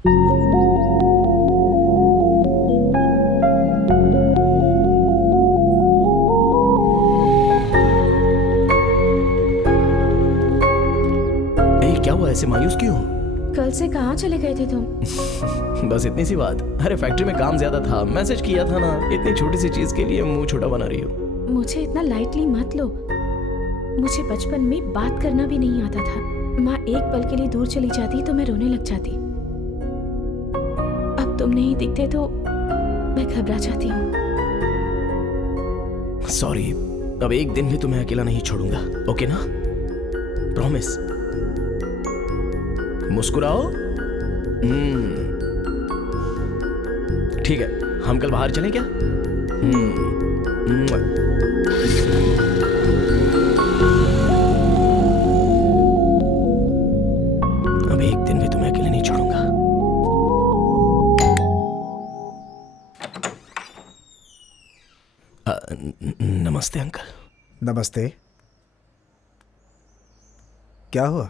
क्या हुआ, ऐसे मायूस क्यों हो? कल से कहाँ चले गए थे तुम? बस इतनी सी बात। अरे फैक्ट्री में काम ज्यादा था, मैसेज किया था ना। इतनी छोटी सी चीज के लिए मुंह छोटा बना रही हो। मुझे इतना लाइटली मत लो। मुझे बचपन में बात करना भी नहीं आता था। माँ एक पल के लिए दूर चली जाती तो मैं रोने लग जाती। अब तुम नहीं दिखते तो मैं घबरा जाती हूँ। सॉरी, अब एक दिन भी तुम्हें अकेला नहीं छोड़ूंगा, ओके ना? प्रॉमिस। मुस्कुराओ। ठीक है, हम कल बाहर चलें क्या? अब एक दिन भी तुम्हें अकेले नहीं छोड़ूंगा। नमस्ते अंकल। नमस्ते। क्या हुआ?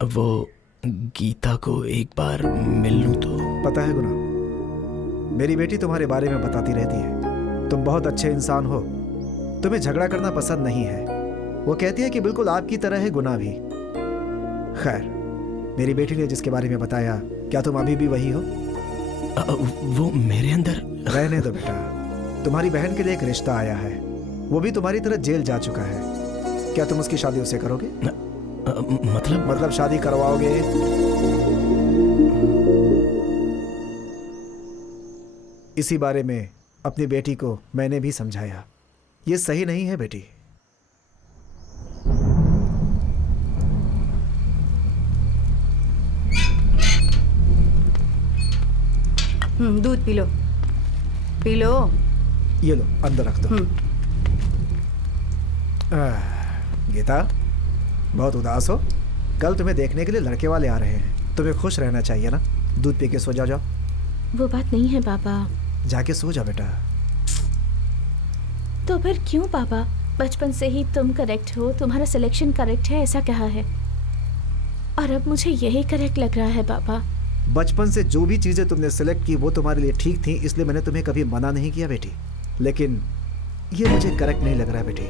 वो गीता को एक बार मिल लूं तो? पता है गुना, मेरी बेटी तुम्हारे बारे में बताती रहती है। तुम बहुत अच्छे इंसान हो, तुम्हें झगड़ा करना पसंद नहीं है। वो कहती है कि बिल्कुल आपकी तरह है गुना भी। खैर, मेरी बेटी ने जिसके बारे में बताया, क्या तुम अभी भी वही हो? वो मेरे अंदर। रहने दो बेटा, तुम्हारी बहन के लिए एक रिश्ता आया है। वो भी तुम्हारी तरह जेल जा चुका है। क्या तुम उसकी शादी उससे करोगे? मतलब शादी करवाओगे? इसी बारे में अपनी बेटी को मैंने भी समझाया। ये सही नहीं है बेटी। दूध पी लो, पी लो। ये लो, अंदर रख दो। गीता, बहुत उदास हो? कल तुम्हें देखने के लिए लड़के वाले आ रहे हैं। तुम्हें खुश रहना चाहिए ना। दूध पी के सो जाओ। वो बात नहीं है पापा। जाके सो जाओ बेटा। तो फिर क्यों पापा? बचपन से ही तुम करेक्ट हो, तुम्हारा सिलेक्शन करेक्ट है, ऐसा कहा है। और अब मुझे यही करेक्ट लग रहा है पापा। बचपन से जो भी चीजें तुमने सिलेक्ट की वो तुम्हारे लिए ठीक थी, इसलिए मैंने तुम्हें कभी मना नहीं किया बेटी। लेकिन ये मुझे करेक्ट नहीं लग रहा है बेटी।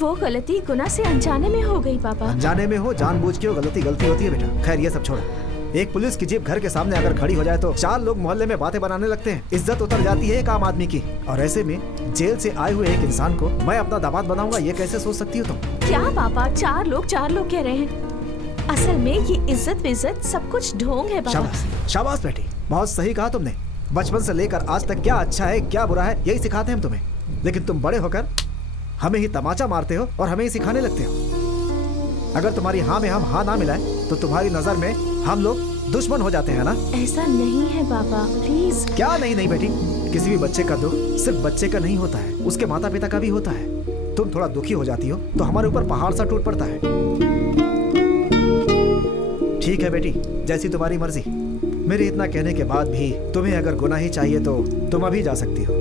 वो गलती गुना से अनजाने में हो गई पापा। अनजाने में हो, जानबूझ के हो, गलती होती है बेटा। खैर, ये सब छोड़ो। एक पुलिस की जीप घर के सामने अगर खड़ी हो जाए तो 4 लोग मोहल्ले में बातें बनाने लगते हैं। इज्जत उतर जाती है एक आम आदमी की। और ऐसे में जेल से आए हुए एक इंसान को मैं अपना दामाद बनाऊंगा, ये कैसे सोच सकती हो तुम? क्या पापा, 4 लोग कह रहे हैं? असल में ये इज्जत सब कुछ ढोंग है पापा। शाबाश, शाबाश बेटी, बहुत सही कहा तुमने। बचपन से लेकर आज तक क्या अच्छा है क्या बुरा है यही सिखाते हैं हम तुम्हें। लेकिन तुम बड़े होकर हमें ही तमाचा मारते हो और हमें ही सिखाने लगते हो। अगर तुम्हारी हाँ में हम हाँ ना मिलाए तो तुम्हारी नजर में हम लोग दुश्मन हो जाते हैं ना? ऐसा नहीं है पापा, प्लीज। क्या नहीं बेटी, किसी भी बच्चे का दुख सिर्फ बच्चे का नहीं होता है, उसके माता पिता का भी होता है। तुम थोड़ा दुखी हो जाती हो तो हमारे ऊपर पहाड़ सा टूट पड़ता है। ठीक है बेटी, जैसी तुम्हारी मर्जी। मेरे इतना कहने के बाद भी तुम्हें अगर गुना ही चाहिए तो तुम अभी जा सकती हो।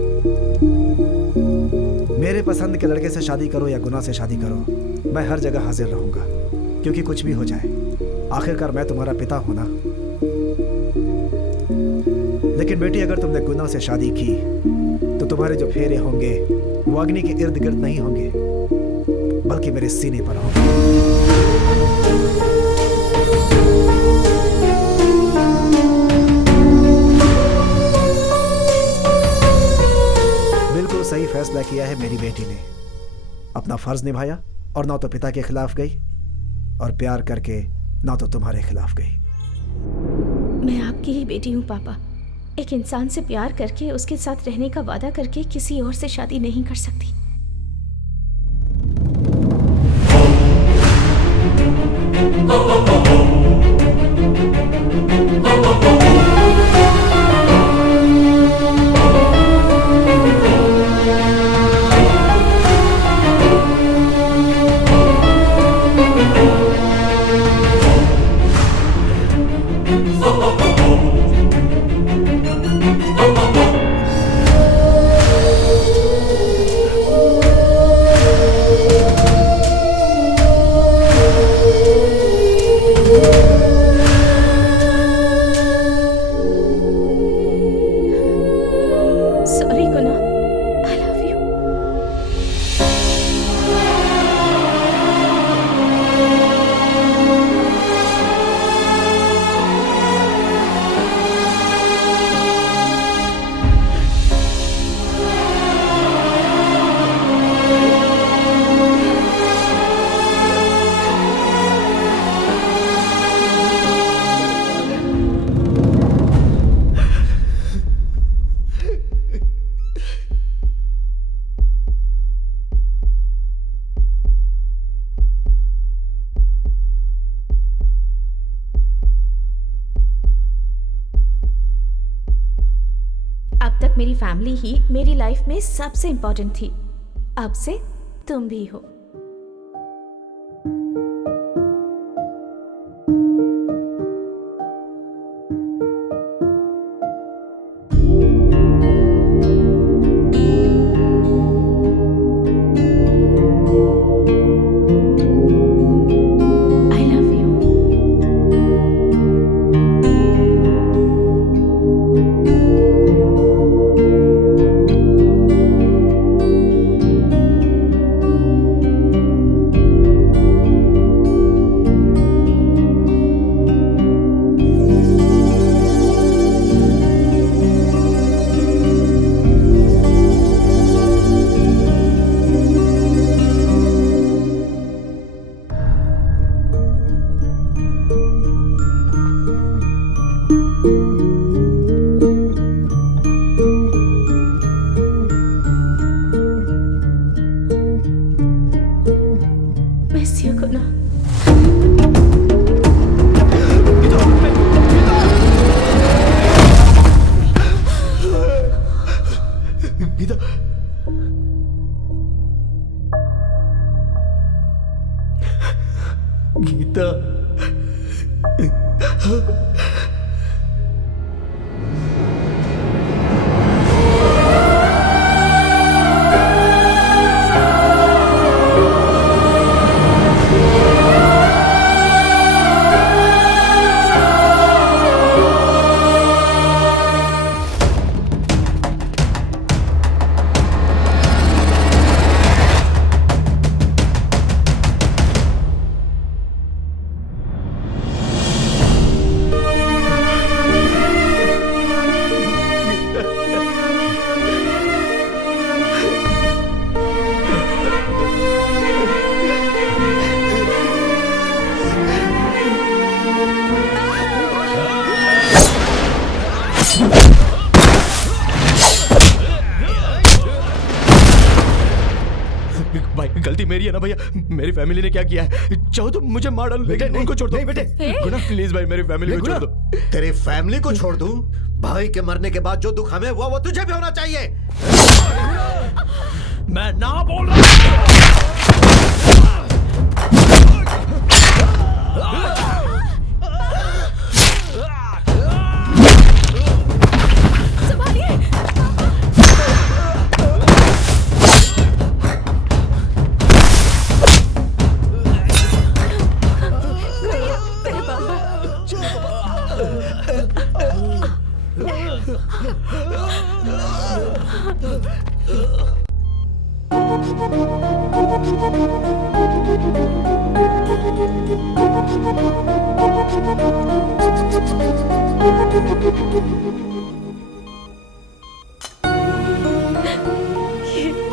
मेरे पसंद के लड़के से शादी करो या गुना से शादी करो, मैं हर जगह हाजिर रहूंगा। क्योंकि कुछ भी हो जाए, आखिरकार मैं तुम्हारा पिता हूं ना। लेकिन बेटी, अगर तुमने गुना से शादी की तो तुम्हारे जो फेरे होंगे वो अग्नि के इर्द गिर्द नहीं होंगे, बल्कि मेरे सीने पर होंगे। बिल्कुल सही फैसला किया है मेरी बेटी ने। अपना फर्ज निभाया और ना तो पिता के खिलाफ गई और प्यार करके ना तो तुम्हारे खिलाफ गई। मैं आपकी ही बेटी हूँ पापा। एक इंसान से प्यार करके उसके साथ रहने का वादा करके किसी और से शादी नहीं कर सकती। मेरी फैमिली ही मेरी लाइफ में सबसे इम्पोर्टेंट थी। अब से तुम भी हो। I love you. Miss you, Guna. Gita, Gita, भाई गलती मेरी है ना भैया। मेरी फैमिली ने क्या किया है, चाहो तो मुझे मार डालो, लेकिन उनको छोड़ दो। नहीं बेटे, गुना प्लीज भाई, मेरी फैमिली को छोड़ दो। तेरी फैमिली को छोड़ दूं? भाई के मरने के बाद जो दुख हमें हुआ वो तुझे भी होना चाहिए। मैं ना बोल रहा।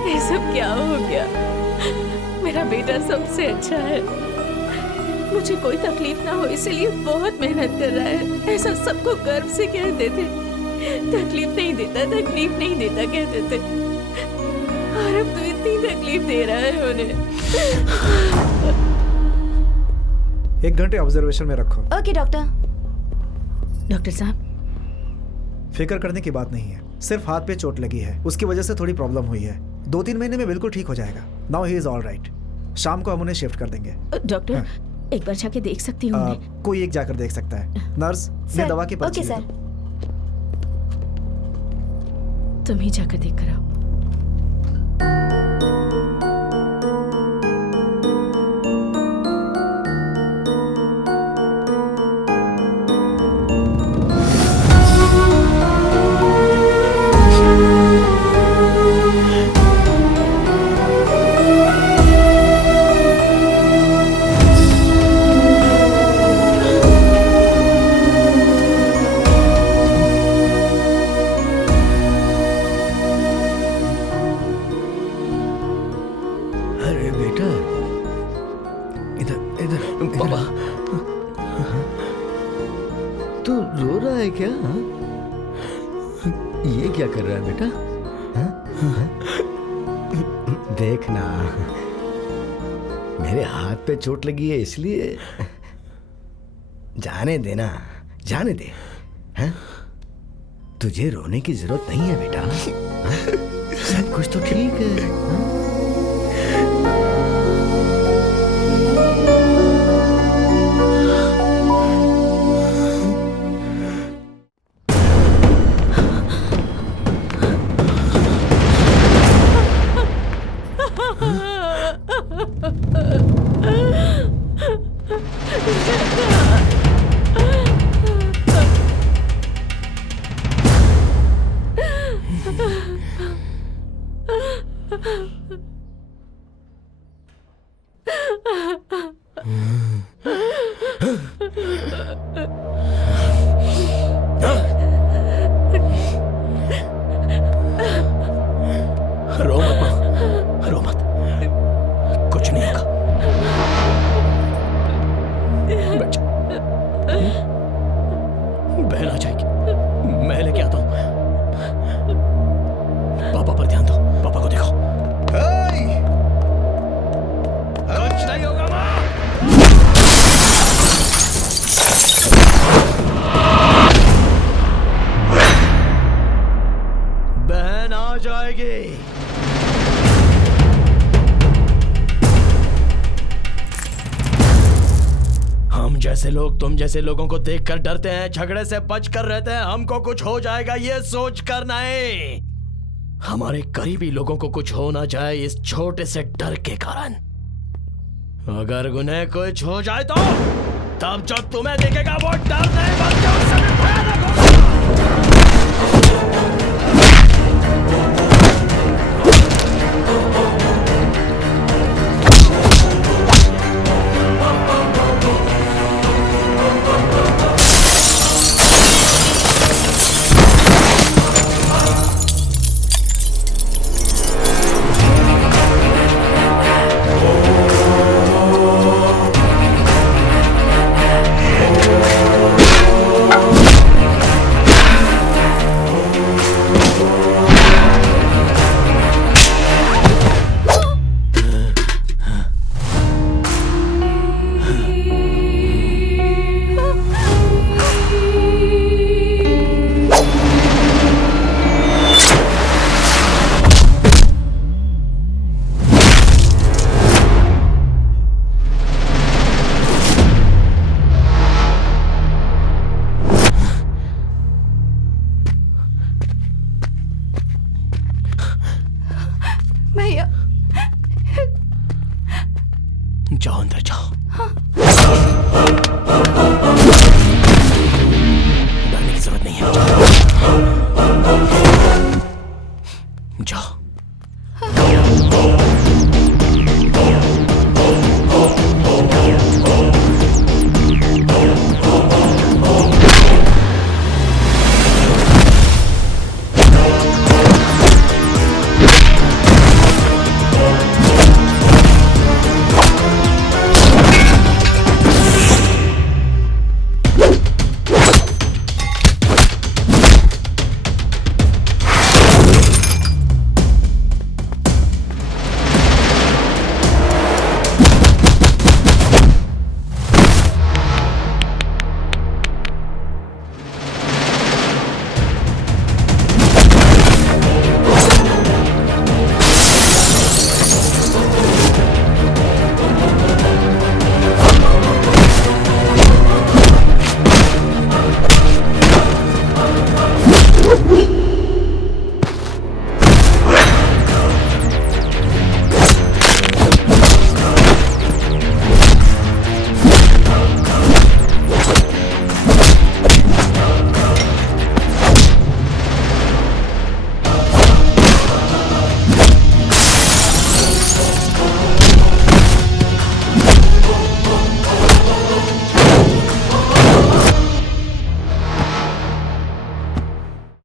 ये सब क्या हो गया? मेरा बेटा सबसे अच्छा है, मुझे कोई तकलीफ ना हो इसलिए बहुत मेहनत कर रहा है, ऐसा सबको गर्व से कहते थे। तकलीफ नहीं देता, तकलीफ नहीं देता कहते थे, और अब तो इतनी तकलीफ दे रहा है उन्हें। 1 घंटे ऑब्जर्वेशन में रखो। Okay doctor. डॉक्टर साहब, फिक्र करने की बात नहीं है, सिर्फ हाथ पे चोट लगी है, उसकी वजह से थोड़ी प्रॉब्लम हुई है। 2-3 महीने में बिल्कुल ठीक हो जाएगा। Now he is all right. शाम को हम उन्हें शिफ्ट कर देंगे। डॉक्टर हाँ। एक बार जाके देख सकती हूँ उन्हें? कोई एक जाकर देख सकता है। नर्स, ये दवा की पर्ची ओके दे सर। दो। तुम ही जाकर देख कर आओ। अरे बेटा, इधर इधर पापा, तू रो रहा है क्या? हाँ? ये क्या कर रहा है बेटा? हाँ? देखना, मेरे हाथ पे चोट लगी है इसलिए। जाने देना, जाने दे। हाँ? तुझे रोने की जरूरत नहीं है बेटा। हाँ? सब कुछ तो ठीक है। हाँ? रो मत माँ, रो मत, कुछ नहीं होगा। बैठ जा। बहन आ जाएगी, मैं लेके आता हूँ। पापा पर ध्यान दो, पापा को देखो। कुछ नहीं होगा माँ। बहन आ जाएगी। हम जैसे लोग तुम जैसे लोगों को देखकर डरते हैं, झगड़े से बचकर रहते हैं। हमको कुछ हो जाएगा ये सोच कर नहीं, हमारे करीबी लोगों को कुछ हो ना जाए इस छोटे से डर के कारण। अगर उन्हें कुछ हो जाए तो तब जब तुम्हें देखेगा वो डर नहीं बल्कि उससे भी